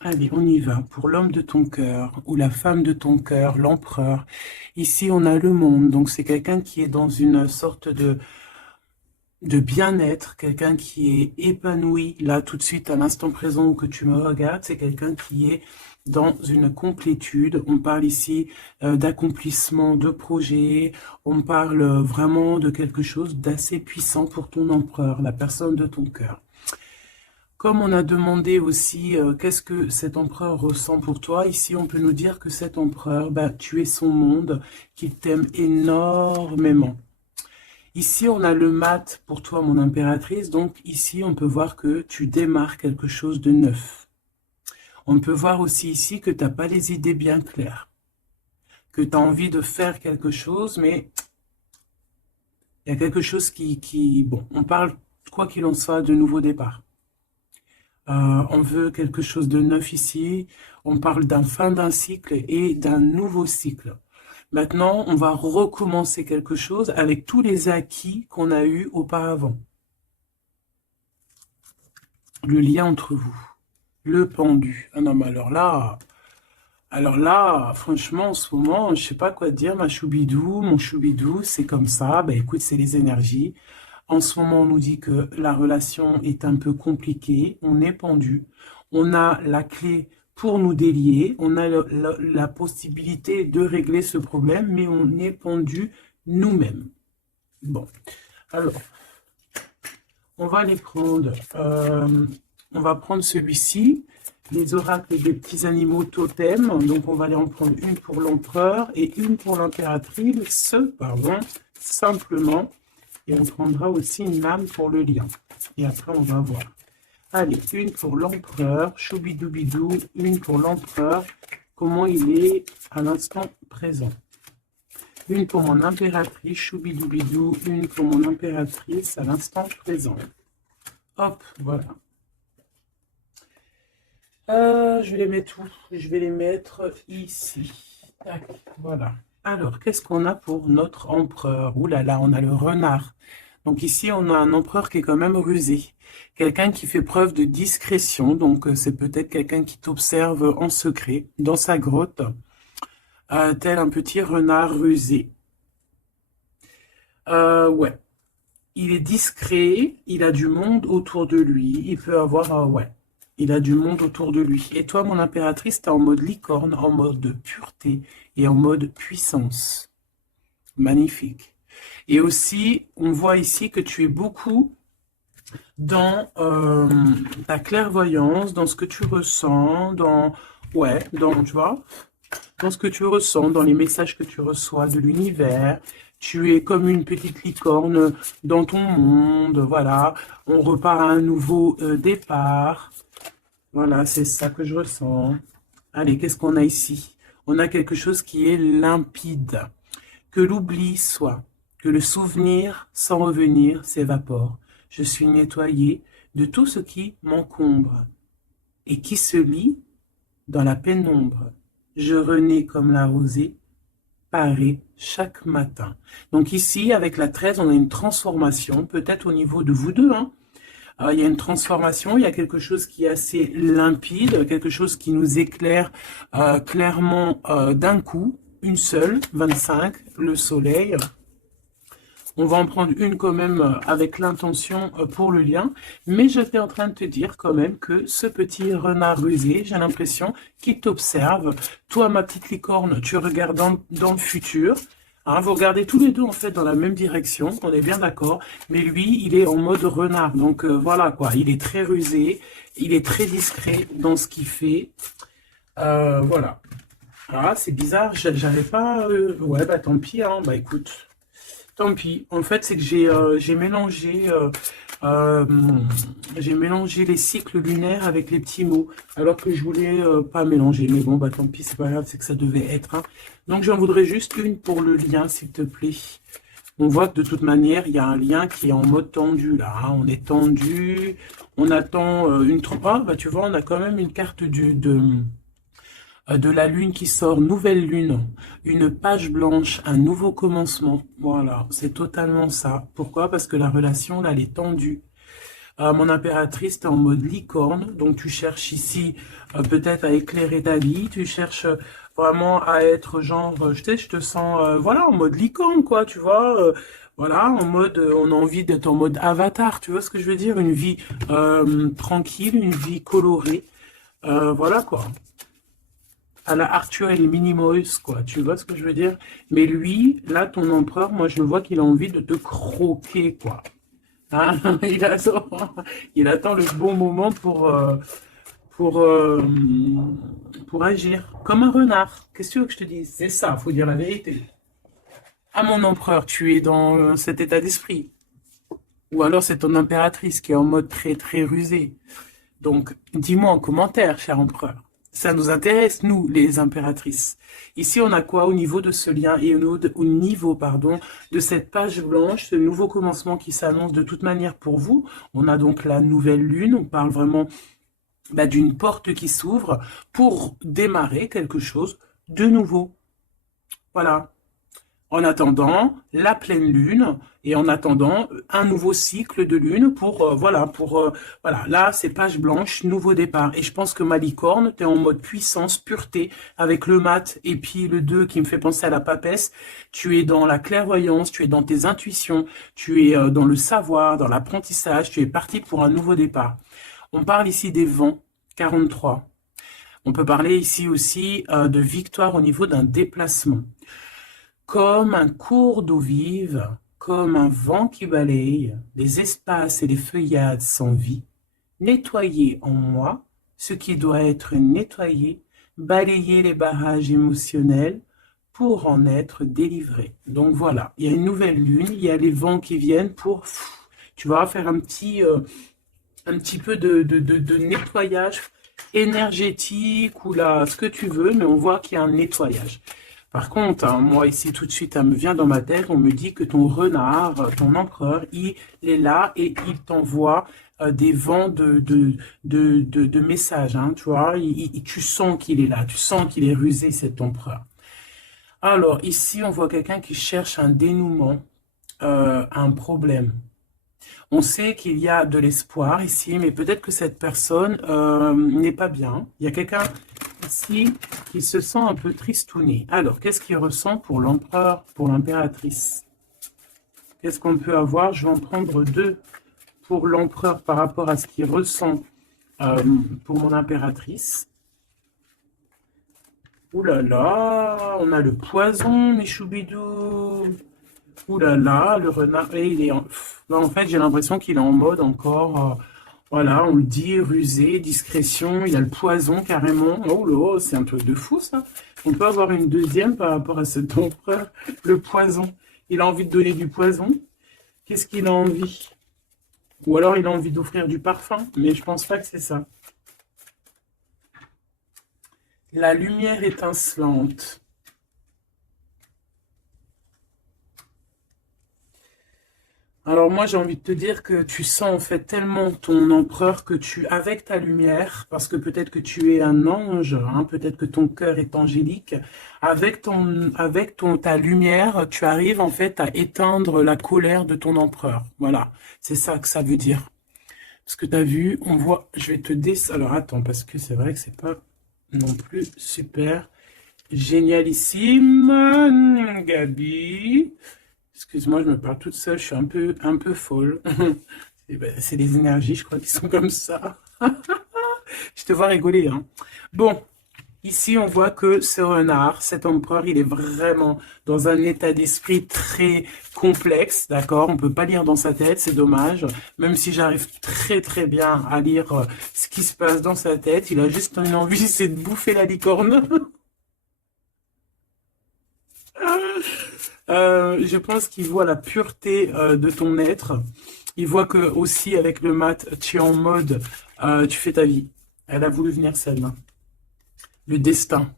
Allez, on y va. Pour l'homme de ton cœur ou la femme de ton cœur, l'empereur. Ici, on a le monde. Donc, c'est quelqu'un qui est dans une sorte de bien-être, quelqu'un qui est épanoui, là, tout de suite, à l'instant présent où que tu me regardes. C'est quelqu'un qui est dans une complétude. On parle ici d'accomplissement de projet. On parle vraiment de quelque chose d'assez puissant pour ton empereur, la personne de ton cœur. Comme on a demandé aussi qu'est-ce que cet empereur ressent pour toi, ici on peut nous dire que cet empereur, bah, tu es son monde, qu'il t'aime énormément. Ici on a le mat pour toi mon impératrice, donc ici on peut voir que tu démarres quelque chose de neuf. On peut voir aussi ici que tu n'as pas les idées bien claires, que tu as envie de faire quelque chose, mais il y a quelque chose bon, on parle quoi qu'il en soit de nouveau départ. On veut quelque chose de neuf ici. On parle d'un fin d'un cycle et d'un nouveau cycle. Maintenant, on va recommencer quelque chose avec tous les acquis qu'on a eus auparavant. Le lien entre vous, le pendu. Ah non, mais alors là, franchement, en ce moment, je sais pas quoi te dire, ma choubidou, mon choubidou, c'est comme ça. Ben écoute, c'est les énergies. En ce moment, on nous dit que la relation est un peu compliquée, on est pendu, on a la clé pour nous délier, on a la possibilité de régler ce problème, mais on est pendu nous-mêmes. Bon, alors, on va les prendre. On va prendre celui-ci, les oracles des petits animaux totems. Donc, on va aller en prendre une pour l'empereur et une pour l'impératrice, pardon, simplement. Et on prendra aussi une lame pour le lien. Et après, on va voir. Allez, une pour l'empereur, choubidoubidou, une pour l'empereur, comment il est à l'instant présent. Une pour mon impératrice, choubidoubidou, une pour mon impératrice à l'instant présent. Hop, voilà. Je vais les mettre où? Je vais les mettre ici. Tac, voilà. Alors, qu'est-ce qu'on a pour notre empereur? Ouh là là, on a le renard. Donc ici, on a un empereur qui est quand même rusé. Quelqu'un qui fait preuve de discrétion. Donc, c'est peut-être quelqu'un qui t'observe en secret dans sa grotte, tel un petit renard rusé. Ouais. Il est discret, il a du monde autour de lui. Il peut avoir, ouais. Il a du monde autour de lui. Et toi, mon impératrice, t'es en mode licorne, en mode pureté et en mode puissance. Magnifique. Et aussi, on voit ici que tu es beaucoup dans ta clairvoyance, dans ce que tu ressens, ouais, tu vois, dans ce que tu ressens, dans les messages que tu reçois de l'univers. Tu es comme une petite licorne dans ton monde, voilà. On repart à un nouveau départ. Voilà, c'est ça que je ressens. Allez, qu'est-ce qu'on a ici? On a quelque chose qui est limpide. Que l'oubli soit, que le souvenir sans revenir s'évapore. Je suis nettoyé de tout ce qui m'encombre et qui se lie dans la pénombre. Je renais comme la rosée, parée chaque matin. Donc ici, avec la 13, on a une transformation, peut-être au niveau de vous deux, hein. Il y a une transformation, il y a quelque chose qui est assez limpide, quelque chose qui nous éclaire clairement d'un coup, une seule, 25, le soleil. On va en prendre une quand même avec l'intention pour le lien, mais j'étais en train de te dire quand même que ce petit renard rusé, j'ai l'impression qu'il t'observe. Toi, ma petite licorne, tu regardes dans le futur. Hein, vous regardez tous les deux en fait dans la même direction, on est bien d'accord, mais lui, il est en mode renard, donc voilà quoi, il est très rusé, il est très discret dans ce qu'il fait, voilà. Ah, c'est bizarre, j'avais pas... Ouais, bah tant pis, hein, bah écoute, tant pis. En fait, c'est que euh, j'ai mélangé les cycles lunaires avec les petits mots, alors que je voulais pas mélanger. Mais bon, bah tant pis, c'est pas grave, c'est que ça devait être, hein. Donc j'en voudrais juste une pour le lien, s'il te plaît. On voit que de toute manière, il y a un lien qui est en mode tendu là, hein. On est tendu, on attend une trompe. Ah, bah tu vois, on a quand même une carte de la lune qui sort, nouvelle lune, une page blanche, un nouveau commencement. Voilà, c'est totalement ça. Pourquoi? Parce que la relation, là, elle est tendue. Mon impératrice, t'es en mode licorne, donc tu cherches ici peut-être à éclairer ta vie, tu cherches vraiment à être genre, je te sens, voilà, en mode licorne, quoi, tu vois, voilà, en mode, on a envie d'être en mode avatar, tu vois ce que je veux dire, une vie tranquille, une vie colorée, voilà, quoi. À la Arthur et les Minimoys, quoi, tu vois ce que je veux dire? Mais lui, là, ton empereur, moi, je le vois qu'il a envie de te croquer, quoi. Hein, il attend le bon moment pour, euh, pour agir. Comme un renard. Qu'est-ce que tu veux que je te dise? C'est ça, faut dire la vérité. Ah, mon empereur, tu es dans cet état d'esprit. Ou alors c'est ton impératrice qui est en mode très très rusé. Donc, dis-moi en commentaire, cher empereur. Ça nous intéresse, nous, les impératrices. Ici, on a quoi au niveau de ce lien et au niveau, pardon, de cette page blanche, ce nouveau commencement qui s'annonce de toute manière pour vous. On a donc la nouvelle lune. On parle vraiment d'une porte qui s'ouvre pour démarrer quelque chose de nouveau. Voilà. En attendant la pleine lune et en attendant un nouveau cycle de lune pour voilà, là c'est page blanche, nouveau départ. Et je pense que ma licorne, t'es en mode puissance, pureté, avec le mat et puis le 2 qui me fait penser à la papesse. Tu es dans la clairvoyance, tu es dans tes intuitions, tu es dans le savoir, dans l'apprentissage, tu es parti pour un nouveau départ. On parle ici des vents, 43. On peut parler ici aussi de victoire au niveau d'un déplacement. Comme un cours d'eau vive, comme un vent qui balaye les espaces et les feuillades sans vie, nettoyer en moi ce qui doit être nettoyé, balayer les barrages émotionnels pour en être délivré. Donc voilà, il y a une nouvelle lune, il y a les vents qui viennent pour, tu vas faire un petit peu de nettoyage énergétique ou là, ce que tu veux, mais on voit qu'il y a un nettoyage. Par contre, hein, moi ici tout de suite, ça me vient dans ma tête, on me dit que ton renard, ton empereur, il est là et il t'envoie des vents de messages, hein, tu vois, tu sens qu'il est là, tu sens qu'il est rusé, cet empereur. Alors ici, on voit quelqu'un qui cherche un dénouement, un problème. On sait qu'il y a de l'espoir ici, mais peut-être que cette personne n'est pas bien. Il y a quelqu'un ici qui se sent un peu tristouné. Alors, qu'est-ce qu'il ressent pour l'empereur, pour l'impératrice? Qu'est-ce qu'on peut avoir? Je vais en prendre deux pour l'empereur par rapport à ce qu'il ressent pour mon impératrice. Ouh là là, on a le poison, mes choubidous. Ouh là là, le renard, et il est là, en fait, j'ai l'impression qu'il est en mode encore, voilà, on le dit, rusé, discrétion, il y a le poison carrément. Oh là, c'est un truc de fou ça. On peut avoir une deuxième par rapport à cet empereur, le poison. Il a envie de donner du poison. Qu'est-ce qu'il a envie? Ou alors il a envie d'offrir du parfum, mais je pense pas que c'est ça. La lumière étincelante. Alors moi j'ai envie de te dire que tu sens en fait tellement ton empereur que tu, avec ta lumière, parce que peut-être que tu es un ange, hein, peut-être que ton cœur est angélique, ta lumière, tu arrives en fait à éteindre la colère de ton empereur. Voilà, c'est ça que ça veut dire. Parce que tu as vu, on voit, je vais te alors attends, parce que c'est vrai que c'est pas non plus super génialissime, Gabi. Excuse-moi, je me parle toute seule, je suis un peu folle. C'est les énergies, je crois, qui sont comme ça. Je te vois rigoler, hein. Bon, ici, on voit que ce renard, cet empereur, il est vraiment dans un état d'esprit très complexe, d'accord? On peut pas lire dans sa tête, c'est dommage. Même si j'arrive très très bien à lire ce qui se passe dans sa tête, il a juste une envie, c'est de bouffer la licorne. Je pense qu'il voit la pureté de ton être. Il voit que aussi avec le mat, tu es en mode, tu fais ta vie. Elle a voulu venir celle-là. Le destin.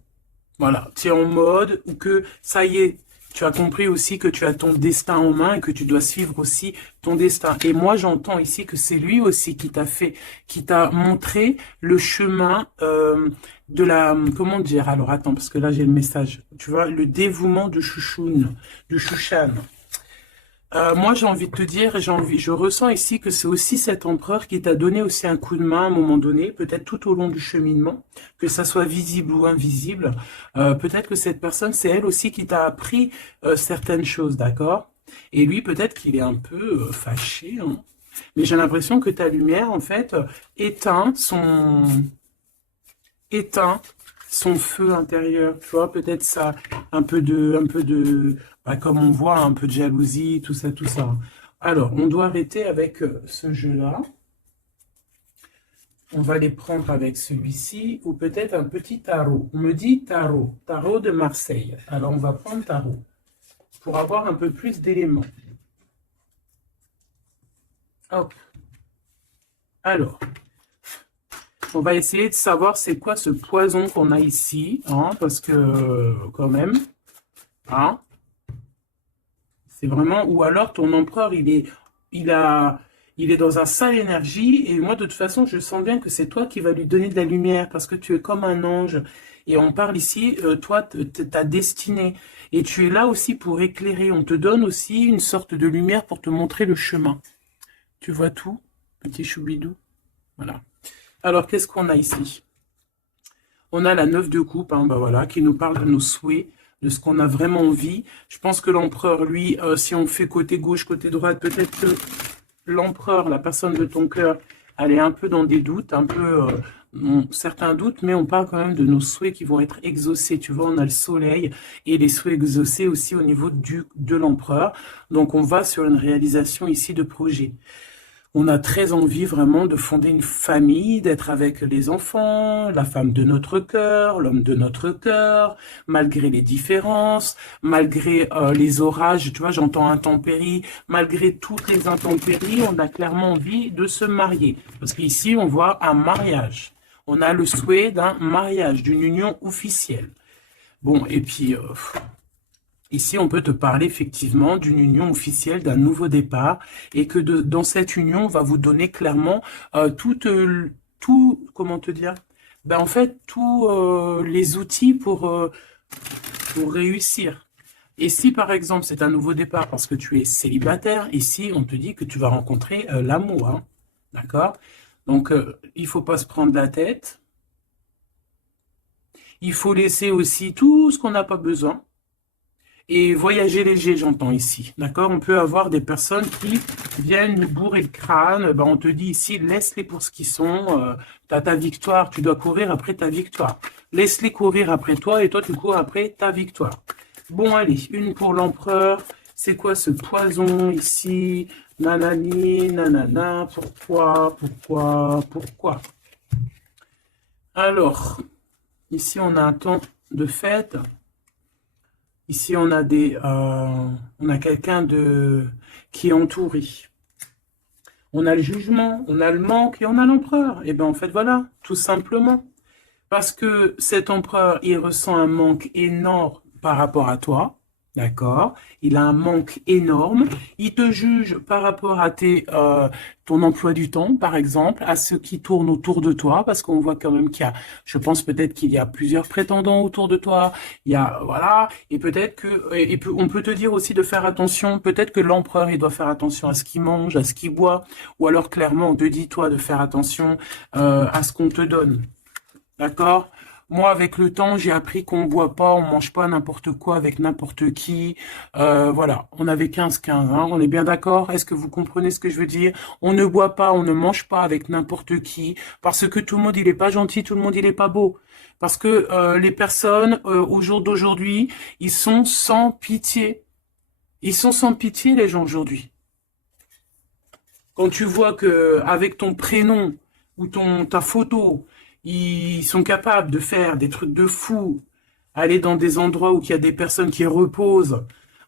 Voilà, tu es en mode où que ça y est, tu as compris aussi que tu as ton destin en main et que tu dois suivre aussi ton destin. Et moi, j'entends ici que c'est lui aussi qui t'a fait, qui t'a montré le chemin de la, comment dire, alors attends, parce que là j'ai le message, tu vois, le dévouement de Chouchoun, de Chouchan. Moi, j'ai envie de te dire, je ressens ici que c'est aussi cet empereur qui t'a donné aussi un coup de main à un moment donné, peut-être tout au long du cheminement, que ça soit visible ou invisible. Peut-être que cette personne, c'est elle aussi qui t'a appris certaines choses, d'accord? Et lui, peut-être qu'il est un peu fâché, hein. Mais j'ai l'impression que ta lumière, en fait, éteint son, éteint son feu intérieur, tu vois, peut-être ça, bah, comme on voit, un peu de jalousie, tout ça, tout ça. Alors, on doit arrêter avec ce jeu-là. On va les prendre avec celui-ci, ou peut-être un petit tarot. On me dit tarot de Marseille. Alors, on va prendre tarot, pour avoir un peu plus d'éléments. Hop. Alors, on va essayer de savoir c'est quoi ce poison qu'on a ici, hein, parce que, quand même, hein, c'est vraiment, ou alors ton empereur, il a, il est dans un sale énergie, et moi, de toute façon, je sens bien que c'est toi qui vas lui donner de la lumière, parce que tu es comme un ange, et on parle ici, toi, ta destinée, et tu es là aussi pour éclairer, on te donne aussi une sorte de lumière pour te montrer le chemin. Tu vois tout, petit choubidou? Voilà. Alors, qu'est-ce qu'on a ici? On a la 9 de coupe, hein, bah voilà, qui nous parle de nos souhaits, de ce qu'on a vraiment envie. Je pense que l'empereur, lui, si on fait côté gauche, côté droite, peut-être que l'empereur, la personne de ton cœur, elle est un peu dans des doutes, un peu certains doutes, mais on parle quand même de nos souhaits qui vont être exaucés. Tu vois, on a le soleil et les souhaits exaucés aussi au niveau de l'empereur. Donc, on va sur une réalisation ici de projet. On a très envie vraiment de fonder une famille, d'être avec les enfants, la femme de notre cœur, l'homme de notre cœur, malgré les différences, malgré les orages, tu vois, j'entends intempéries, malgré toutes les intempéries, on a clairement envie de se marier. Parce qu'ici, on voit un mariage. On a le souhait d'un mariage, d'une union officielle. Bon, et puis, ici, on peut te parler effectivement d'une union officielle, d'un nouveau départ, et que dans cette union, on va vous donner clairement tout, comment te dire? Ben, en fait, tous les outils pour réussir. Et si, par exemple, c'est un nouveau départ parce que tu es célibataire, ici, on te dit que tu vas rencontrer l'amour, hein. D'accord? Donc, il faut pas se prendre la tête. Il faut laisser aussi tout ce qu'on n'a pas besoin. Et voyager léger, j'entends ici, d'accord? On peut avoir des personnes qui viennent nous bourrer le crâne, ben on te dit ici, laisse-les pour ce qu'ils sont, t'as ta victoire, tu dois courir après ta victoire. Laisse-les courir après toi et toi tu cours après ta victoire. Bon, allez, une pour l'empereur, c'est quoi ce poison ici? Nanani, nanana, pourquoi? Alors, ici on a un temps de fête. Ici, on a quelqu'un qui est entouré. On a le jugement, on a le manque et on a l'empereur. Et bien, en fait, voilà, tout simplement. Parce que cet empereur, il ressent un manque énorme par rapport à toi. D'accord? Il a un manque énorme. Il te juge par rapport à ton emploi du temps, par exemple, à ceux qui tournent autour de toi, parce qu'on voit quand même je pense peut-être qu'il y a plusieurs prétendants autour de toi. Il y a, voilà, et peut-être on peut te dire aussi de faire attention. Peut-être que l'empereur, il doit faire attention à ce qu'il mange, à ce qu'il boit, ou alors clairement, on te dit toi de faire attention à ce qu'on te donne. D'accord? Moi, avec le temps, j'ai appris qu'on boit pas, on mange pas n'importe quoi avec n'importe qui. Voilà, on avait 15-15, hein, on est bien d'accord? Est-ce que vous comprenez ce que je veux dire? On ne boit pas, on ne mange pas avec n'importe qui, parce que tout le monde, il est pas gentil, tout le monde, il est pas beau. Parce que les personnes, au jour d'aujourd'hui, ils sont sans pitié. Ils sont sans pitié, les gens, aujourd'hui. Quand tu vois que avec ton prénom ou ta photo, ils sont capables de faire des trucs de fou, aller dans des endroits où il y a des personnes qui reposent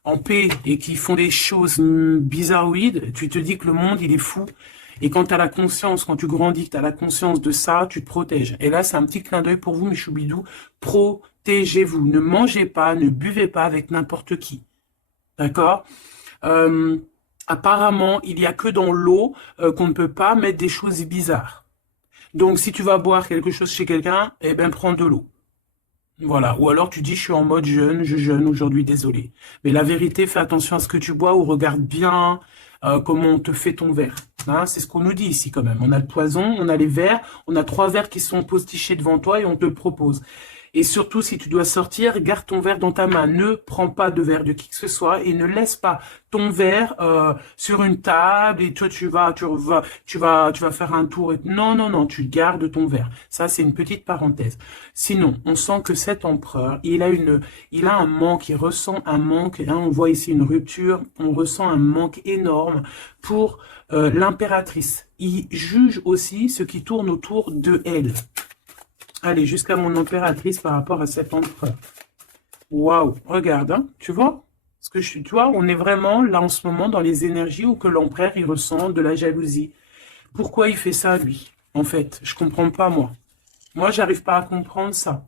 en paix et qui font des choses bizarroïdes, tu te dis que le monde, il est fou. Et quand tu as la conscience, quand tu grandis, que tu as la conscience de ça, tu te protèges. Et là, c'est un petit clin d'œil pour vous, mes choubidous. Protégez-vous. Ne mangez pas, ne buvez pas avec n'importe qui. D'accord? Apparemment, il n'y a que dans l'eau qu'on ne peut pas mettre des choses bizarres. Donc, si tu vas boire quelque chose chez quelqu'un, eh ben, prends de l'eau. Voilà. Ou alors tu dis, je suis en mode jeûne, je jeûne aujourd'hui, désolé. Mais la vérité, fais attention à ce que tu bois ou regarde bien comment on te fait ton verre. Hein, c'est ce qu'on nous dit ici quand même. On a le poison, on a les verres, on a 3 verres qui sont postichés devant toi et on te le propose. Et surtout, si tu dois sortir, garde ton verre dans ta main. Ne prends pas de verre de qui que ce soit et ne laisse pas ton verre sur une table et toi tu vas faire un tour. Non, non, non, tu gardes ton verre. Ça, c'est une petite parenthèse. Sinon, on sent que cet empereur, il a un manque, il ressent un manque. Hein, on voit ici une rupture, on ressent un manque énorme pour l'impératrice. Il juge aussi ce qui tourne autour de elle. Allez, jusqu'à mon impératrice par rapport à cet empereur. Waouh, regarde, hein, tu vois? Tu vois, on est vraiment là en ce moment dans les énergies où que l'empereur, il ressent de la jalousie. Pourquoi il fait ça, lui? En fait, je comprends pas, moi. Moi, j'arrive pas à comprendre ça.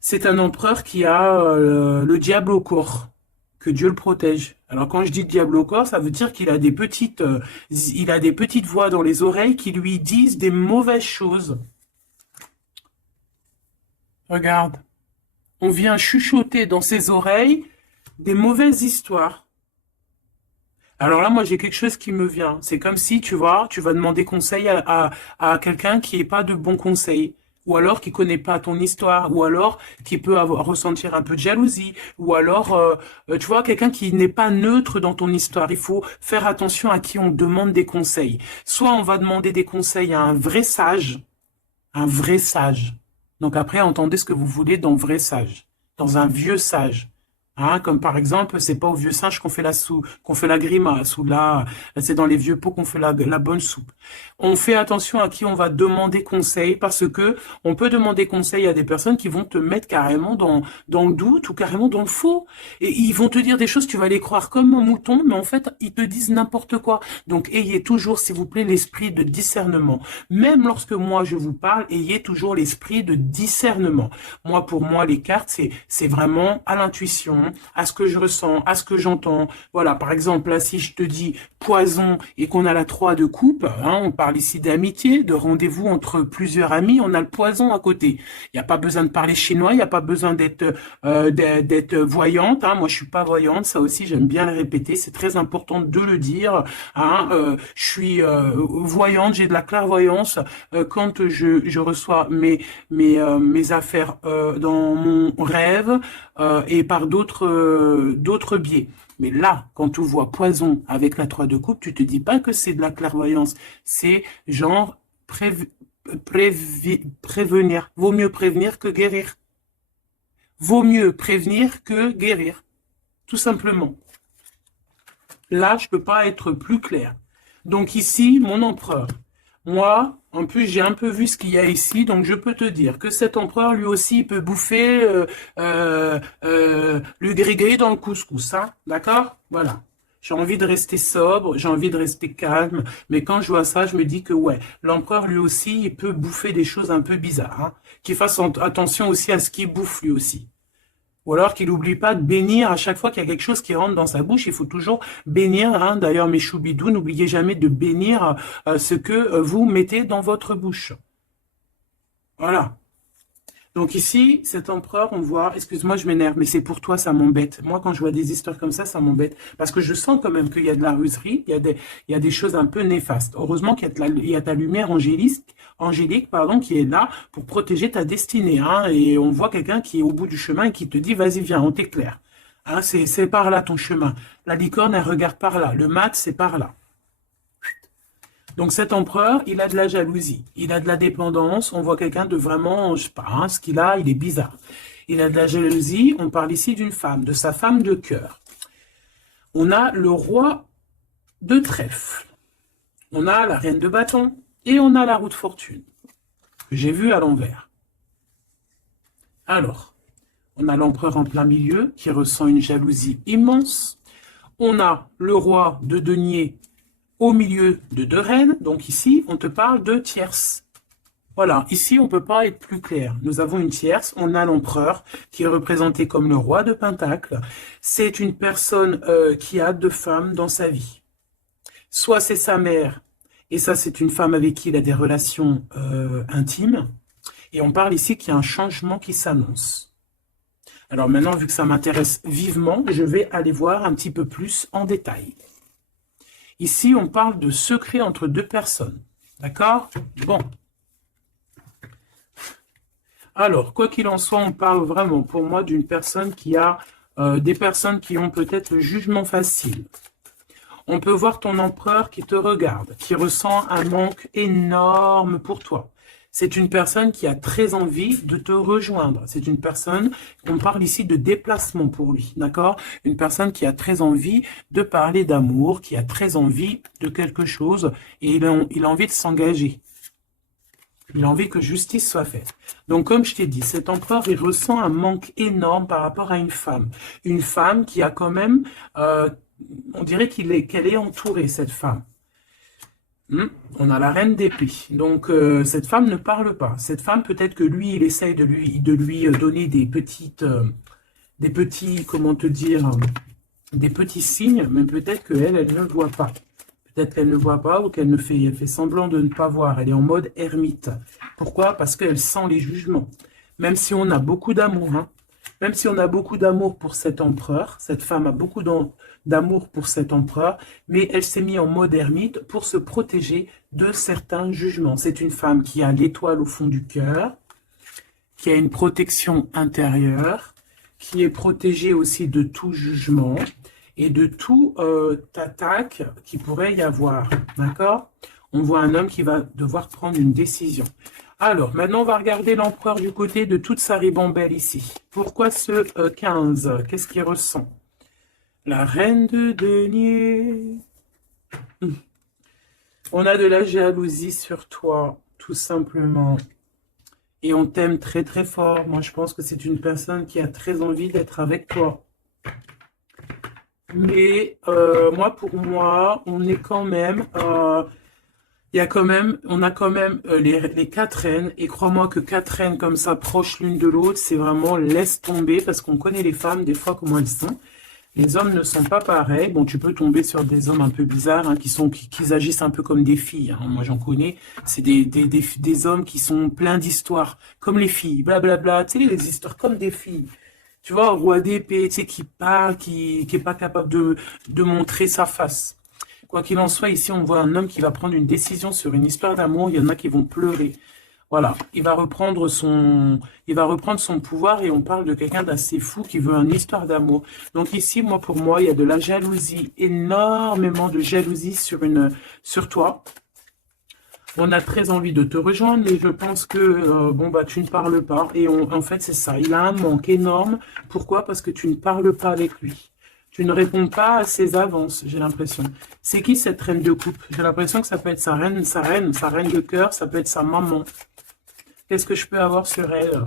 C'est un empereur qui a le diable au corps. Que Dieu le protège. Alors, quand je dis diable au corps, ça veut dire qu'il a il a des petites voix dans les oreilles qui lui disent des mauvaises choses. Regarde. On vient chuchoter dans ses oreilles des mauvaises histoires. Alors là, moi, j'ai quelque chose qui me vient. C'est comme si, tu vois, tu vas demander conseil à quelqu'un qui n'est pas de bons conseils. Ou alors qui connaît pas ton histoire. Ou alors qui peut ressentir un peu de jalousie. Ou alors, tu vois, quelqu'un qui n'est pas neutre dans ton histoire. Il faut faire attention à qui on demande des conseils. Soit on va demander des conseils à un vrai sage. Un vrai sage. Donc après, entendez ce que vous voulez dans vrai sage, dans un vieux sage. Hein, comme par exemple, c'est pas au vieux singe qu'on fait la grimace, ou là, c'est dans les vieux pots qu'on fait la bonne soupe. On fait attention à qui on va demander conseil, parce que on peut demander conseil à des personnes qui vont te mettre carrément dans le doute ou carrément dans le faux. Et ils vont te dire des choses, tu vas les croire comme un mouton, mais en fait, ils te disent n'importe quoi. Donc, ayez toujours, s'il vous plaît, l'esprit de discernement. Même lorsque moi, je vous parle, ayez toujours l'esprit de discernement. Moi, pour moi, les cartes, c'est vraiment à l'intuition, à ce que je ressens, à ce que j'entends. Voilà, par exemple, là, si je te dis poison et qu'on a la 3 de coupe, hein, on parle ici d'amitié, de rendez-vous entre plusieurs amis, on a le poison à côté. Il n'y a pas besoin de parler chinois, il n'y a pas besoin d'être voyante. Hein. Moi, je suis pas voyante, ça aussi, j'aime bien le répéter, c'est très important de le dire. Hein. Je suis voyante, j'ai de la clairvoyance quand je reçois mes affaires dans mon rêve et par d'autres biais. Mais là, quand tu vois poison avec la 3 de coupe, tu te dis pas que c'est de la clairvoyance. C'est genre prévenir. Vaut mieux prévenir que guérir. Vaut mieux prévenir que guérir. Tout simplement. Là, je peux pas être plus clair. Donc ici, mon empereur. Moi, en plus, j'ai un peu vu ce qu'il y a ici, donc je peux te dire que cet empereur, lui aussi, il peut bouffer le gris-gris dans le couscous, hein, d'accord? Voilà. J'ai envie de rester sobre, j'ai envie de rester calme, mais quand je vois ça, je me dis que ouais, l'empereur, lui aussi, il peut bouffer des choses un peu bizarres, hein, qu'il fasse attention aussi à ce qu'il bouffe, lui aussi. Ou alors qu'il n'oublie pas de bénir à chaque fois qu'il y a quelque chose qui rentre dans sa bouche. Il faut toujours bénir. Hein. D'ailleurs, mes choubidous, n'oubliez jamais de bénir ce que vous mettez dans votre bouche. Voilà. Donc ici, cet empereur, on voit, excuse-moi, je m'énerve, mais c'est pour toi, ça m'embête. Moi, quand je vois des histoires comme ça m'embête. Parce que je sens quand même qu'il y a de la ruserie, il y a des choses un peu néfastes. Heureusement qu'il y a ta lumière angélique, pardon, qui est là pour protéger ta destinée. Hein, et on voit quelqu'un qui est au bout du chemin et qui te dit, vas-y, viens, on t'éclaire. Hein, c'est par là ton chemin. La licorne, elle regarde par là. Le mat, c'est par là. Donc cet empereur, il a de la jalousie, il a de la dépendance, on voit quelqu'un de vraiment, je sais pas, hein, ce qu'il a, il est bizarre. Il a de la jalousie, on parle ici d'une femme, de sa femme de cœur. On a le roi de trèfle, on a la reine de bâton et on a la roue de fortune, que j'ai vu à l'envers. Alors, on a l'empereur en plein milieu qui ressent une jalousie immense. On a le roi de denier au milieu de 2 reines, donc ici, on te parle de tierce. Voilà, ici, on ne peut pas être plus clair. Nous avons une tierce, on a l'empereur, qui est représenté comme le roi de Pentacle. C'est une personne qui a 2 femmes dans sa vie. Soit c'est sa mère, et ça, c'est une femme avec qui il a des relations intimes. Et on parle ici qu'il y a un changement qui s'annonce. Alors maintenant, vu que ça m'intéresse vivement, je vais aller voir un petit peu plus en détail. Ici, on parle de secret entre deux personnes. D'accord? Bon. Alors, quoi qu'il en soit, on parle vraiment, pour moi, d'une personne qui a des personnes qui ont peut-être le jugement facile. On peut voir ton empereur qui te regarde, qui ressent un manque énorme pour toi. C'est une personne qui a très envie de te rejoindre. C'est une personne, on parle ici de déplacement pour lui, d'accord? Une personne qui a très envie de parler d'amour, qui a très envie de quelque chose, et il a envie de s'engager. Il a envie que justice soit faite. Donc, comme je t'ai dit, cet empereur, il ressent un manque énorme par rapport à une femme. Une femme qui a quand même, on dirait qu'elle est entourée, cette femme. On a la reine d'épée. Donc, cette femme ne parle pas. Cette femme, peut-être que lui, il essaye de lui donner des petits, comment te dire, des petits signes, mais peut-être qu'elle, elle ne le voit pas. Peut-être qu'elle ne voit pas ou qu'elle elle fait semblant de ne pas voir. Elle est en mode ermite. Pourquoi? Parce qu'elle sent les jugements. Même si on a beaucoup d'amour, même si on a beaucoup d'amour pour cet empereur, cette femme a beaucoup d'amour pour cet empereur, mais elle s'est mise en mode ermite pour se protéger de certains jugements. C'est une femme qui a l'étoile au fond du cœur, qui a une protection intérieure, qui est protégée aussi de tout jugement et de tout attaque qui pourrait y avoir. D'accord? On voit un homme qui va devoir prendre une décision. Alors, maintenant, on va regarder l'empereur du côté de toute sa ribambelle ici. Pourquoi ce 15? Qu'est-ce qu'il ressent? La reine de denier. On a de la jalousie sur toi, tout simplement. Et on t'aime très très fort. Moi, je pense que c'est une personne qui a très envie d'être avec toi. Mais pour moi, on est quand même... on a quand même les 4 reines, et crois-moi que 4 reines comme ça, proches l'une de l'autre, c'est vraiment laisse tomber, parce qu'on connaît les femmes, des fois, comment elles sont. Les hommes ne sont pas pareils. Bon, tu peux tomber sur des hommes un peu bizarres, qui agissent un peu comme des filles. Moi, j'en connais. C'est des hommes qui sont pleins d'histoires, comme les filles, blablabla. Tu sais, les histoires comme des filles. Tu vois, un roi d'épée, tu sais, qui parle, qui est pas capable de montrer sa face. Quoi qu'il en soit, ici, on voit un homme qui va prendre une décision sur une histoire d'amour. Il y en a qui vont pleurer. Voilà, il va reprendre son pouvoir, et on parle de quelqu'un d'assez fou qui veut une histoire d'amour. Donc ici, pour moi, il y a de la jalousie, énormément de jalousie sur toi. On a très envie de te rejoindre, mais je pense que tu ne parles pas. Et en fait, c'est ça. Il a un manque énorme. Pourquoi? Parce que tu ne parles pas avec lui. Tu ne réponds pas à ses avances, j'ai l'impression. C'est qui cette reine de coupe? J'ai l'impression que ça peut être sa reine de cœur, ça peut être sa maman. Qu'est-ce que je peux avoir sur elle?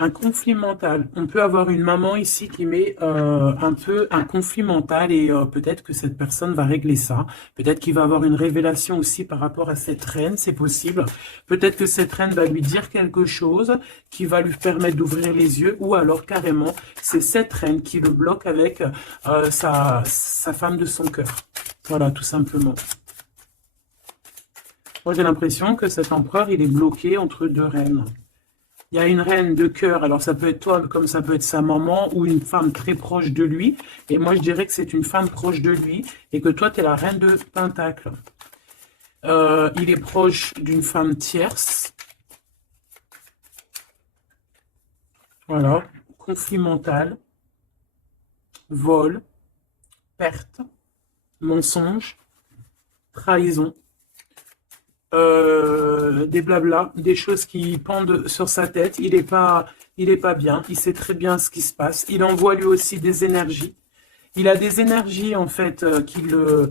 Un conflit mental. On peut avoir une maman ici qui met un peu un conflit mental, et peut-être que cette personne va régler ça. Peut-être qu'il va avoir une révélation aussi par rapport à cette reine, c'est possible. Peut-être que cette reine va lui dire quelque chose qui va lui permettre d'ouvrir les yeux, ou alors carrément, c'est cette reine qui le bloque avec sa femme de son cœur. Voilà, tout simplement. Moi, j'ai l'impression que cet empereur, il est bloqué entre deux reines. Il y a une reine de cœur, alors ça peut être toi, comme ça peut être sa maman, ou une femme très proche de lui. Et moi, je dirais que c'est une femme proche de lui, et que toi, tu es la reine de Pentacle. Il est proche d'une femme tierce. Voilà, conflit mental, vol, perte, mensonge, trahison. Des blabla, des choses qui pendent sur sa tête. Il est pas bien. Il sait très bien ce qui se passe. Il envoie lui aussi des énergies. Il a des énergies en fait qui le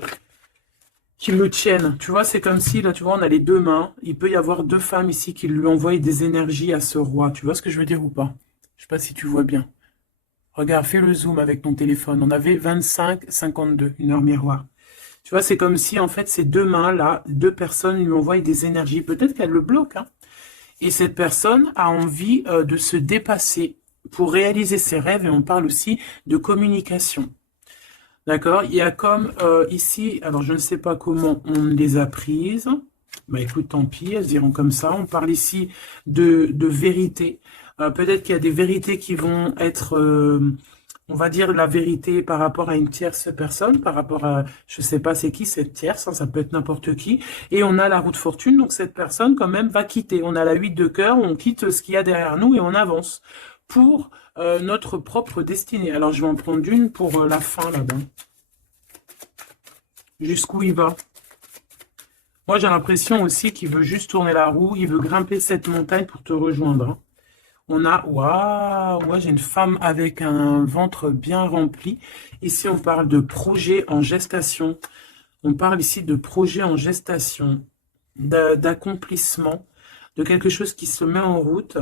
tiennent. Tu vois, c'est comme si là, tu vois, on a les deux mains. Il peut y avoir deux femmes ici qui lui envoient des énergies à ce roi. Tu vois ce que je veux dire ou pas? Je sais pas si tu vois bien. Regarde, fais le zoom avec ton téléphone. On avait 25-52, une heure miroir. Tu vois, c'est comme si, en fait, ces deux mains-là, deux personnes lui envoient des énergies. Peut-être qu'elle le bloque, Et cette personne a envie de se dépasser pour réaliser ses rêves. Et on parle aussi de communication. D'accord? Il y a comme ici, alors je ne sais pas comment on les a prises. Bah écoute, tant pis, elles se diront comme ça. On parle ici de vérité. Peut-être qu'il y a des vérités qui vont être, on va dire, la vérité par rapport à une tierce personne, par rapport à, je sais pas c'est qui cette tierce, hein, ça peut être n'importe qui. Et on a la roue de fortune, donc cette personne quand même va quitter. On a la 8 de cœur, on quitte ce qu'il y a derrière nous et on avance pour notre propre destinée. Alors je vais en prendre une pour la fin là-bas. Jusqu'où il va? Moi, j'ai l'impression aussi qu'il veut juste tourner la roue, il veut grimper cette montagne pour te rejoindre, hein. On a, waouh, ouais, j'ai une femme avec un ventre bien rempli. Ici, on parle de projet en gestation. On parle ici de projet en gestation, d'accomplissement, de quelque chose qui se met en route.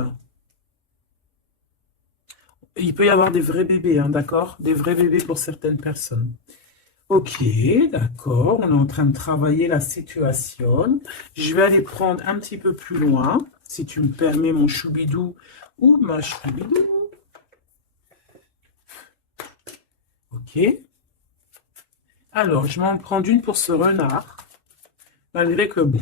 Il peut y avoir des vrais bébés, hein, d'accord? Des vrais bébés pour certaines personnes. Ok, d'accord, on est en train de travailler la situation. Je vais aller prendre un petit peu plus loin, si tu me permets, mon choubidou ou ma choubidou. Ok. Alors, je vais en prendre une pour ce renard. Malgré que, bon,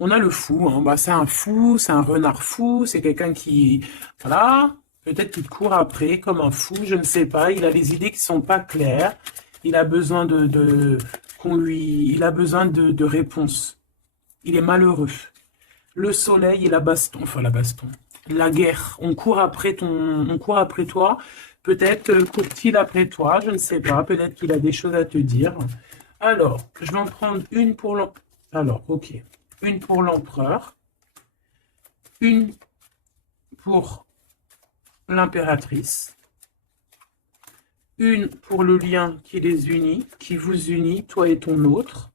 on a le fou, hein. Bah, c'est un fou, c'est un renard fou, c'est quelqu'un qui, voilà, peut-être qu'il court après comme un fou, je ne sais pas. Il a des idées qui sont pas claires. Il a besoin il a besoin de réponses. Il est malheureux. Le soleil et la baston, enfin la baston, la guerre. On court après toi. Peut-être court-il après toi, je ne sais pas. Peut-être qu'il a des choses à te dire. Alors, je vais en prendre une pour l'empereur. Alors, ok. Une pour l'empereur. Une pour l'impératrice. Une pour le lien qui les unit, qui vous unit, toi et ton autre.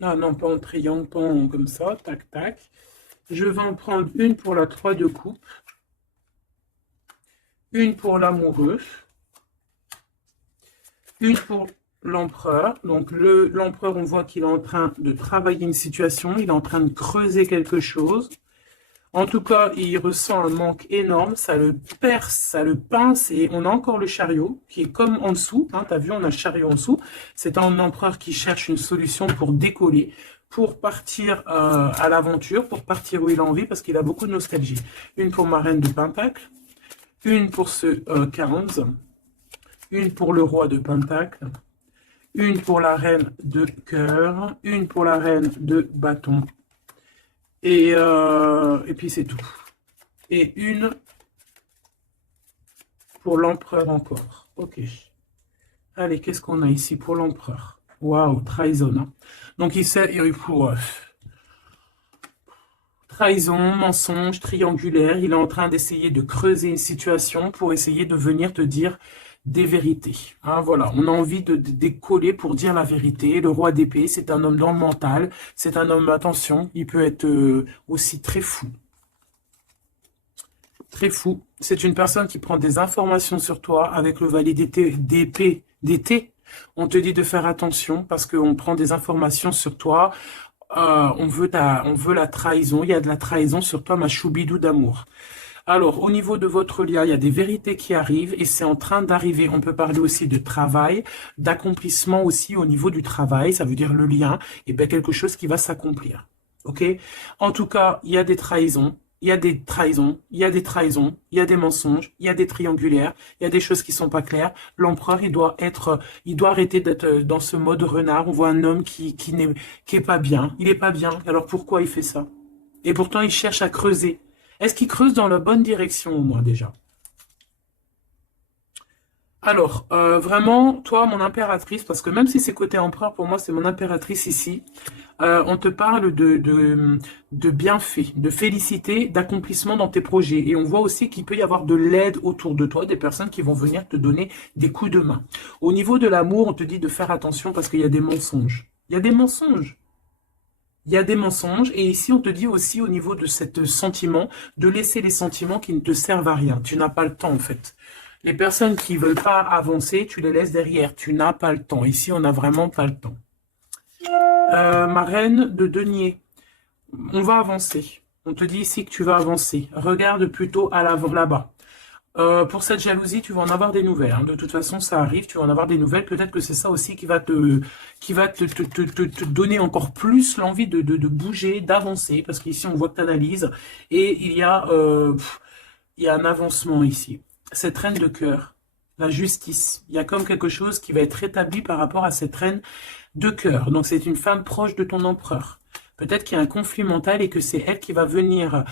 Ah non, pas en triangle, pas en comme ça, tac, tac. Je vais en prendre une pour la 3 de coupe. Une pour l'amoureux. Une pour l'empereur. Donc l'empereur, on voit qu'il est en train de travailler une situation, il est en train de creuser quelque chose. En tout cas, il ressent un manque énorme, ça le perce, ça le pince, et on a encore le chariot, qui est comme en dessous, hein, tu as vu, on a le chariot en dessous. C'est un empereur qui cherche une solution pour décoller, pour partir à l'aventure, pour partir où il a envie, parce qu'il a beaucoup de nostalgie. Une pour ma reine de Pentacle, une pour ce 15, une pour le roi de Pentacle, une pour la reine de cœur, une pour la reine de bâton. Et puis c'est tout. Et une pour l'empereur encore. Ok. Allez, qu'est-ce qu'on a ici pour l'empereur? Waouh, trahison, hein. Donc il faut trahison, mensonge, triangulaire. Il est en train d'essayer de creuser une situation pour essayer de venir te dire des vérités. Hein, voilà, on a envie de décoller pour dire la vérité. Le roi d'épée, c'est un homme dans le mental. C'est un homme, attention, il peut être aussi très fou. Très fou. C'est une personne qui prend des informations sur toi avec le valet d'épée, d'été. On te dit de faire attention parce qu'on prend des informations sur toi. On veut la trahison. Il y a de la trahison sur toi, ma choubidou d'amour. Alors, au niveau de votre lien, il y a des vérités qui arrivent et c'est en train d'arriver. On peut parler aussi de travail, d'accomplissement aussi au niveau du travail. Ça veut dire le lien, et bien quelque chose qui va s'accomplir. Ok? En tout cas, il y a des trahisons. Il y a des trahisons, il y a des trahisons, il y a des mensonges, il y a des triangulaires, il y a des choses qui sont pas claires. L'empereur, il doit arrêter d'être dans ce mode renard. On voit un homme qui est pas bien. Il est pas bien. Alors pourquoi il fait ça? Et pourtant, il cherche à creuser. Est-ce qu'il creuse dans la bonne direction, au moins, déjà? Alors, vraiment, toi, mon impératrice, parce que même si c'est côté empereur, pour moi, c'est mon impératrice ici, on te parle de bienfaits, de félicité, d'accomplissement dans tes projets. Et on voit aussi qu'il peut y avoir de l'aide autour de toi, des personnes qui vont venir te donner des coups de main. Au niveau de l'amour, on te dit de faire attention parce qu'il y a des mensonges. Il y a des mensonges. Il y a des mensonges et ici on te dit aussi au niveau de cet sentiment de laisser les sentiments qui ne te servent à rien. Tu n'as pas le temps en fait. Les personnes qui veulent pas avancer, tu les laisses derrière. Tu n'as pas le temps. Ici on n'a vraiment pas le temps. Ma reine de denier, on va avancer. On te dit ici que tu vas avancer. Regarde plutôt à l'avant là-bas. Pour cette jalousie, tu vas en avoir des nouvelles, hein. De toute façon, ça arrive, tu vas en avoir des nouvelles. Peut-être que c'est ça aussi qui va te donner encore plus l'envie de bouger, d'avancer, parce qu'ici, on voit que tu analyses, et il y a un avancement ici. Cette reine de cœur, la justice, il y a comme quelque chose qui va être rétabli par rapport à cette reine de cœur. Donc, c'est une femme proche de ton empereur. Peut-être qu'il y a un conflit mental et que c'est elle qui va venir,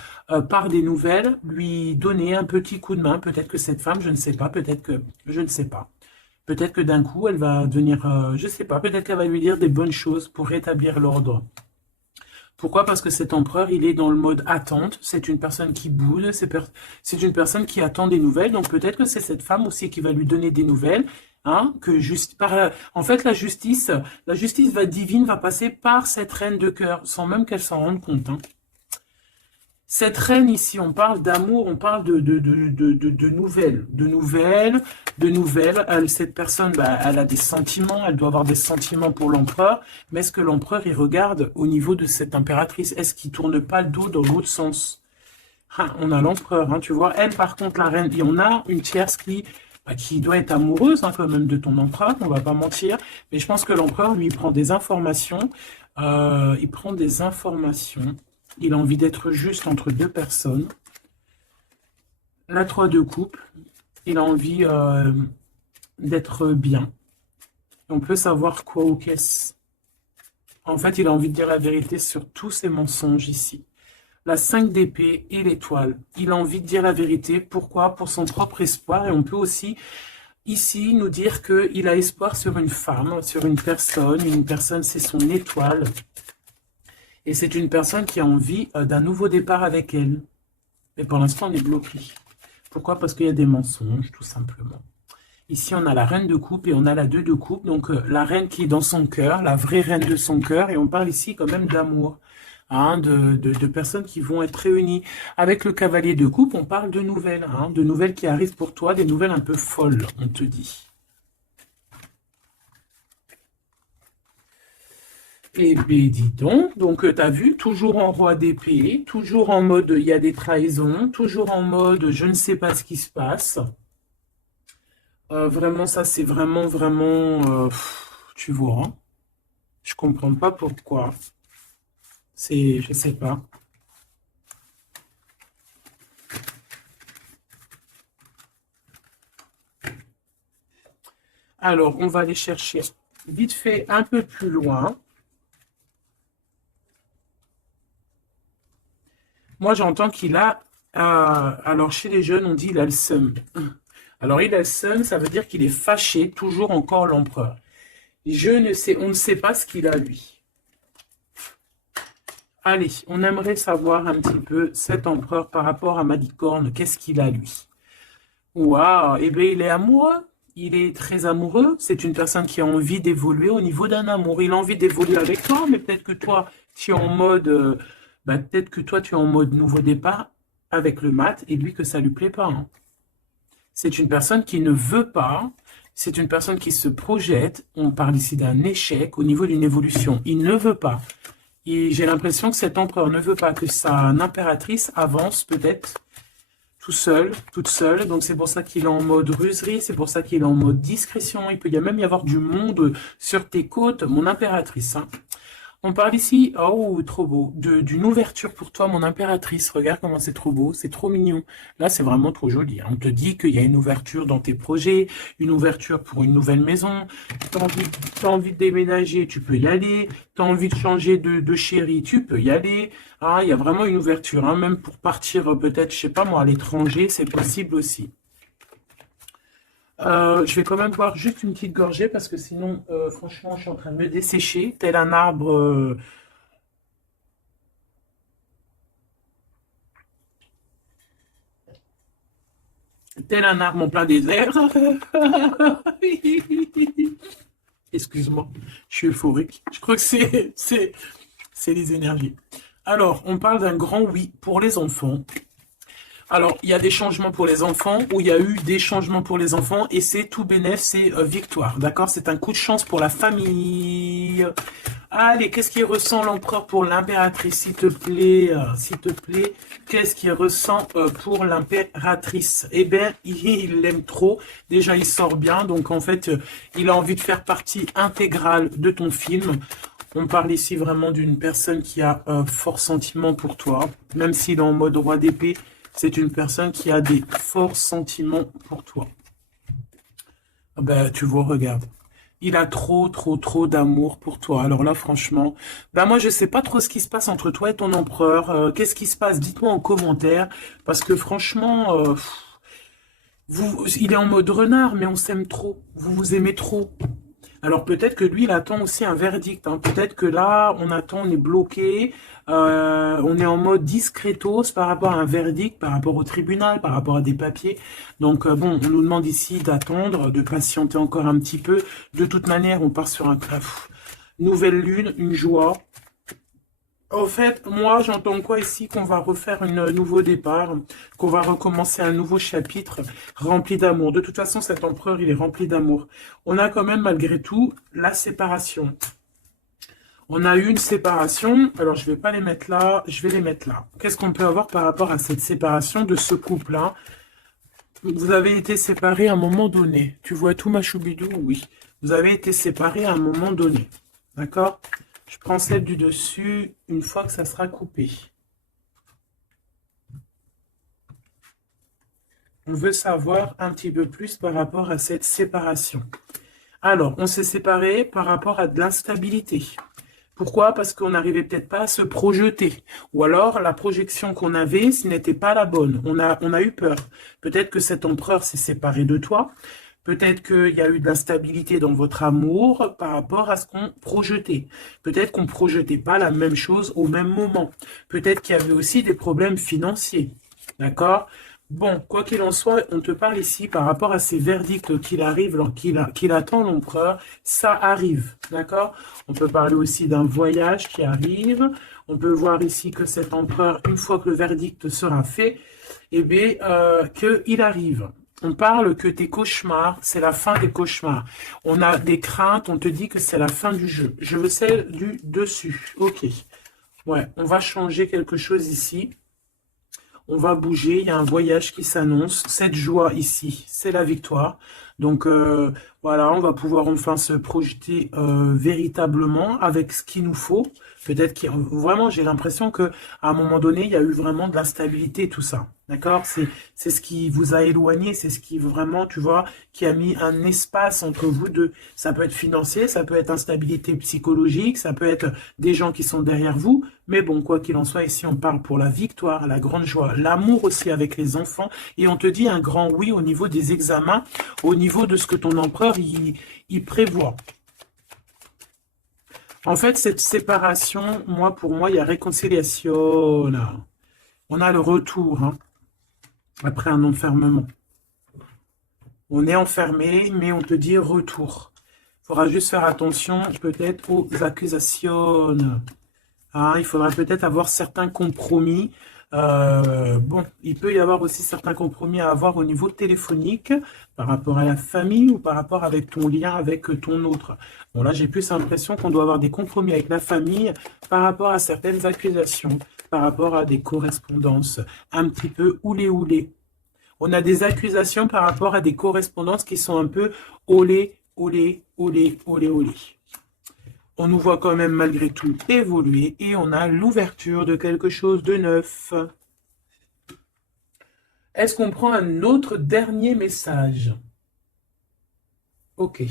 par des nouvelles, lui donner un petit coup de main. Peut-être que cette femme, je ne sais pas, peut-être que, je ne sais pas. Peut-être que d'un coup, elle va venir, je ne sais pas, peut-être qu'elle va lui dire des bonnes choses pour rétablir l'ordre. Pourquoi? Parce que cet empereur, il est dans le mode attente. C'est une personne qui boude, c'est une personne qui attend des nouvelles. Donc peut-être que c'est cette femme aussi qui va lui donner des nouvelles. Hein, en fait, la justice divine va passer par cette reine de cœur, sans même qu'elle s'en rende compte. Hein. Cette reine ici, on parle d'amour, on parle de nouvelles, cette personne, bah, elle a des sentiments, elle doit avoir des sentiments pour l'empereur, mais est-ce que l'empereur, il regarde au niveau de cette impératrice? Est-ce qu'il tourne pas le dos dans l'autre sens? Ah, on a l'empereur, hein, tu vois. Elle, par contre, la reine, et on a une tierce qui doit être amoureuse, hein, quand même, de ton empereur, on va pas mentir, mais je pense que l'empereur, lui, il prend des informations, il a envie d'être juste entre deux personnes. La 3 de coupe, il a envie d'être bien. On peut savoir quoi ou qu'est-ce. En fait, il a envie de dire la vérité sur tous ses mensonges ici. La 5 d'épée et l'étoile. Il a envie de dire la vérité. Pourquoi? Pour son propre espoir. Et on peut aussi, ici, nous dire qu'il a espoir sur une femme, sur une personne. Une personne, c'est son étoile. Et c'est une personne qui a envie d'un nouveau départ avec elle. Mais pour l'instant, on est bloqué. Pourquoi? Parce qu'il y a des mensonges, tout simplement. Ici, on a la reine de coupe et on a la 2 de coupe. Donc, la reine qui est dans son cœur, la vraie reine de son cœur. Et on parle ici quand même d'amour, hein, de personnes qui vont être réunies. Avec le cavalier de coupe, on parle de nouvelles qui arrivent pour toi, des nouvelles un peu folles, on te dit. Eh bien, dis donc tu as vu, toujours en roi d'épée, toujours en mode il y a des trahisons, toujours en mode je ne sais pas ce qui se passe. Vraiment, ça c'est vraiment, vraiment, tu vois, hein. Je comprends pas pourquoi. Je sais pas. Alors, on va aller chercher vite fait un peu plus loin. Moi, j'entends qu'il a, alors chez les jeunes, on dit il a le seum. Alors, il a le seum, ça veut dire qu'il est fâché, toujours encore l'empereur. Je ne sais, on ne sait pas ce qu'il a, lui. Allez, on aimerait savoir un petit peu cet empereur par rapport à Malicorne. Qu'est-ce qu'il a, lui? Waouh, eh bien, il est amoureux. Il est très amoureux. C'est une personne qui a envie d'évoluer au niveau d'un amour. Il a envie d'évoluer avec toi, mais peut-être que toi, tu es en mode, peut-être que toi, tu es en mode nouveau départ avec le mat et lui que ça lui plaît pas. Hein. C'est une personne qui ne veut pas. C'est une personne qui se projette. On parle ici d'un échec au niveau d'une évolution. Il ne veut pas. Et j'ai l'impression que cet empereur ne veut pas que sa impératrice avance peut-être tout seul, toute seule. Donc c'est pour ça qu'il est en mode ruserie, c'est pour ça qu'il est en mode discrétion. Il peut même y avoir du monde sur tes côtes, mon impératrice. Hein. On parle ici, oh, trop beau, d'une ouverture pour toi, mon impératrice. Regarde comment c'est trop beau, c'est trop mignon. Là, c'est vraiment trop joli. Hein. On te dit qu'il y a une ouverture dans tes projets, une ouverture pour une nouvelle maison. T'as envie de déménager, tu peux y aller. T'as envie de changer de chérie, tu peux y aller. Ah, il y a vraiment une ouverture. Hein. Même pour partir peut-être, je sais pas moi, à l'étranger, c'est possible aussi. Je vais quand même boire juste une petite gorgée parce que sinon, franchement, je suis en train de me dessécher, tel un arbre, en plein désert. Excuse-moi, je suis euphorique. Je crois que c'est les énergies. Alors, on parle d'un grand oui pour les enfants. Alors, il y a des changements pour les enfants, ou il y a eu des changements pour les enfants, et c'est tout bénef, c'est victoire, d'accord? C'est un coup de chance pour la famille. Allez, qu'est-ce qu'il ressent l'empereur pour l'impératrice, s'il te plaît, qu'est-ce qu'il ressent pour l'impératrice? Eh bien, il l'aime trop, déjà il sort bien, donc en fait, il a envie de faire partie intégrale de ton film. On parle ici vraiment d'une personne qui a fort sentiment pour toi, même s'il est en mode roi d'épée, c'est une personne qui a des forts sentiments pour toi. Ah ben, tu vois, regarde. Il a trop, trop, trop d'amour pour toi. Alors là, franchement, ben moi, je sais pas trop ce qui se passe entre toi et ton empereur. Qu'est-ce qui se passe? Dites-moi en commentaire. Parce que franchement, il est en mode renard, mais on s'aime trop. Vous vous aimez trop. Alors peut-être que lui, il attend aussi un verdict, hein. Peut-être que là, on attend, on est bloqué, on est en mode discretos par rapport à un verdict, par rapport au tribunal, par rapport à des papiers. Donc bon, on nous demande ici d'attendre, de patienter encore un petit peu. De toute manière, on part sur un nouvelle lune, une joie. Au fait, moi, j'entends quoi ici? Qu'on va refaire un nouveau départ, qu'on va recommencer un nouveau chapitre rempli d'amour. De toute façon, cet empereur, il est rempli d'amour. On a quand même, malgré tout, la séparation. On a eu une séparation. Alors, je vais pas les mettre là, je vais les mettre là. Qu'est-ce qu'on peut avoir par rapport à cette séparation de ce couple-là? Vous avez été séparés à un moment donné. Tu vois tout, ma choubidou? Oui. Vous avez été séparés à un moment donné. D'accord? Je prends celle du dessus une fois que ça sera coupé. On veut savoir un petit peu plus par rapport à cette séparation. Alors, on s'est séparés par rapport à de l'instabilité. Pourquoi? Parce qu'on n'arrivait peut-être pas à se projeter. Ou alors, la projection qu'on avait, ce n'était pas la bonne. On a eu peur. Peut-être que cet empereur s'est séparé de toi. Peut-être qu'il y a eu de l'instabilité dans votre amour par rapport à ce qu'on projetait. Peut-être qu'on ne projetait pas la même chose au même moment. Peut-être qu'il y avait aussi des problèmes financiers. D'accord? Bon, quoi qu'il en soit, on te parle ici par rapport à ces verdicts qu'il attend l'empereur. Ça arrive. D'accord? On peut parler aussi d'un voyage qui arrive. On peut voir ici que cet empereur, une fois que le verdict sera fait, eh bien, qu'il arrive. On parle que tes cauchemars, c'est la fin des cauchemars. On a des craintes, on te dit que c'est la fin du jeu. Je veux celle du dessus. Ok. Ouais, on va changer quelque chose ici. On va bouger, il y a un voyage qui s'annonce. Cette joie ici, c'est la victoire. Donc voilà, on va pouvoir enfin se projeter véritablement avec ce qu'il nous faut. Peut-être que vraiment, j'ai l'impression que à un moment donné, il y a eu vraiment de l'instabilité, tout ça. D'accord? C'est ce qui vous a éloigné, c'est ce qui vraiment, tu vois, qui a mis un espace entre vous deux. Ça peut être financier, ça peut être instabilité psychologique, ça peut être des gens qui sont derrière vous. Mais bon, quoi qu'il en soit, ici, on parle pour la victoire, la grande joie, l'amour aussi avec les enfants. Et on te dit un grand oui au niveau des examens, au niveau de ce que ton empereur, il prévoit. En fait, cette séparation, pour moi, il y a réconciliation, là. On a le retour, hein, après un enfermement. On est enfermé, mais on te dit retour. Il faudra juste faire attention, peut-être, aux accusations. Hein, il faudra peut-être avoir certains compromis. Bon, il peut y avoir aussi certains compromis à avoir au niveau téléphonique par rapport à la famille ou par rapport avec ton lien avec ton autre. Bon, là, j'ai plus l'impression qu'on doit avoir des compromis avec la famille par rapport à certaines accusations, par rapport à des correspondances un petit peu oulé. On a des accusations par rapport à des correspondances qui sont un peu olé. On nous voit quand même malgré tout évoluer et on a l'ouverture de quelque chose de neuf. Est-ce qu'on prend un autre dernier message? Ok.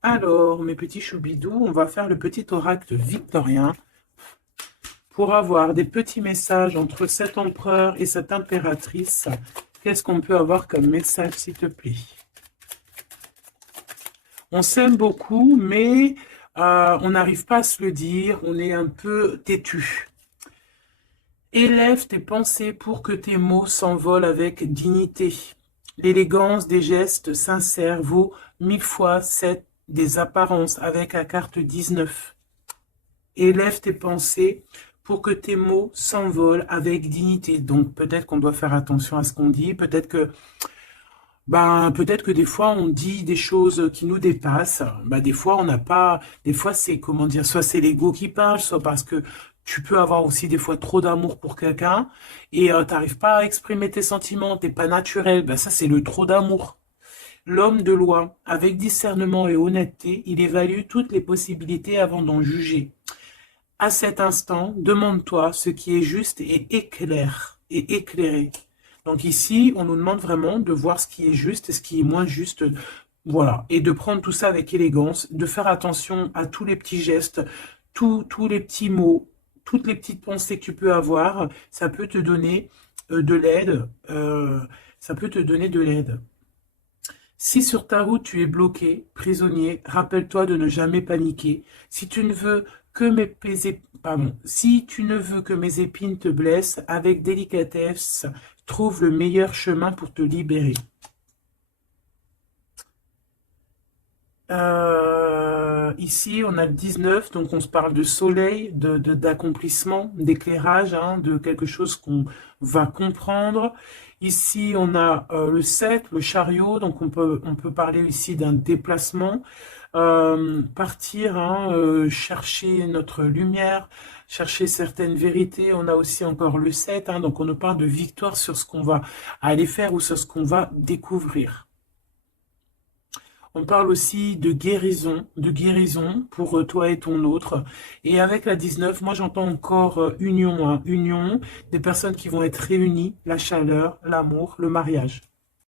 Alors, mes petits choubidous, on va faire le petit oracle victorien pour avoir des petits messages entre cet empereur et cette impératrice. Qu'est-ce qu'on peut avoir comme message, s'il te plaît? On s'aime beaucoup, mais on n'arrive pas à se le dire. On est un peu têtu. Élève tes pensées pour que tes mots s'envolent avec dignité. L'élégance des gestes sincères vaut 1000 fois 7 des apparences avec la carte 19. Élève tes pensées pour que tes mots s'envolent avec dignité. Donc peut-être qu'on doit faire attention à ce qu'on dit, peut-être que des fois on dit des choses qui nous dépassent. Des fois on n'a pas, des fois c'est comment dire, soit c'est l'ego qui parle, soit parce que tu peux avoir aussi des fois trop d'amour pour quelqu'un et t'arrives pas à exprimer tes sentiments, t'es pas naturel. Ça c'est le trop d'amour. L'homme de loi, avec discernement et honnêteté, il évalue toutes les possibilités avant d'en juger. À cet instant, demande-toi ce qui est juste et éclaire et éclairé. Donc ici, on nous demande vraiment de voir ce qui est juste et ce qui est moins juste. Voilà. Et de prendre tout ça avec élégance, de faire attention à tous les petits gestes, tous les petits mots, toutes les petites pensées que tu peux avoir. Ça peut te donner de l'aide. Ça peut te donner de l'aide. Si sur ta route tu es bloqué, prisonnier, rappelle-toi de ne jamais paniquer. Si tu ne veux que si tu ne veux que mes épines te blessent, avec délicatesse, trouve le meilleur chemin pour te libérer. Ici, on a le 19, donc on se parle de soleil, d'accomplissement, d'éclairage, hein, de quelque chose qu'on va comprendre. Ici, on a le 7, le chariot, donc on peut parler ici d'un déplacement, partir, hein, chercher notre lumière, chercher certaines vérités. On a aussi encore le 7, hein, donc on nous parle de victoire sur ce qu'on va aller faire ou sur ce qu'on va découvrir. On parle aussi de guérison pour toi et ton autre. Et avec la 19, moi j'entends encore union, hein, union, des personnes qui vont être réunies, la chaleur, l'amour, le mariage.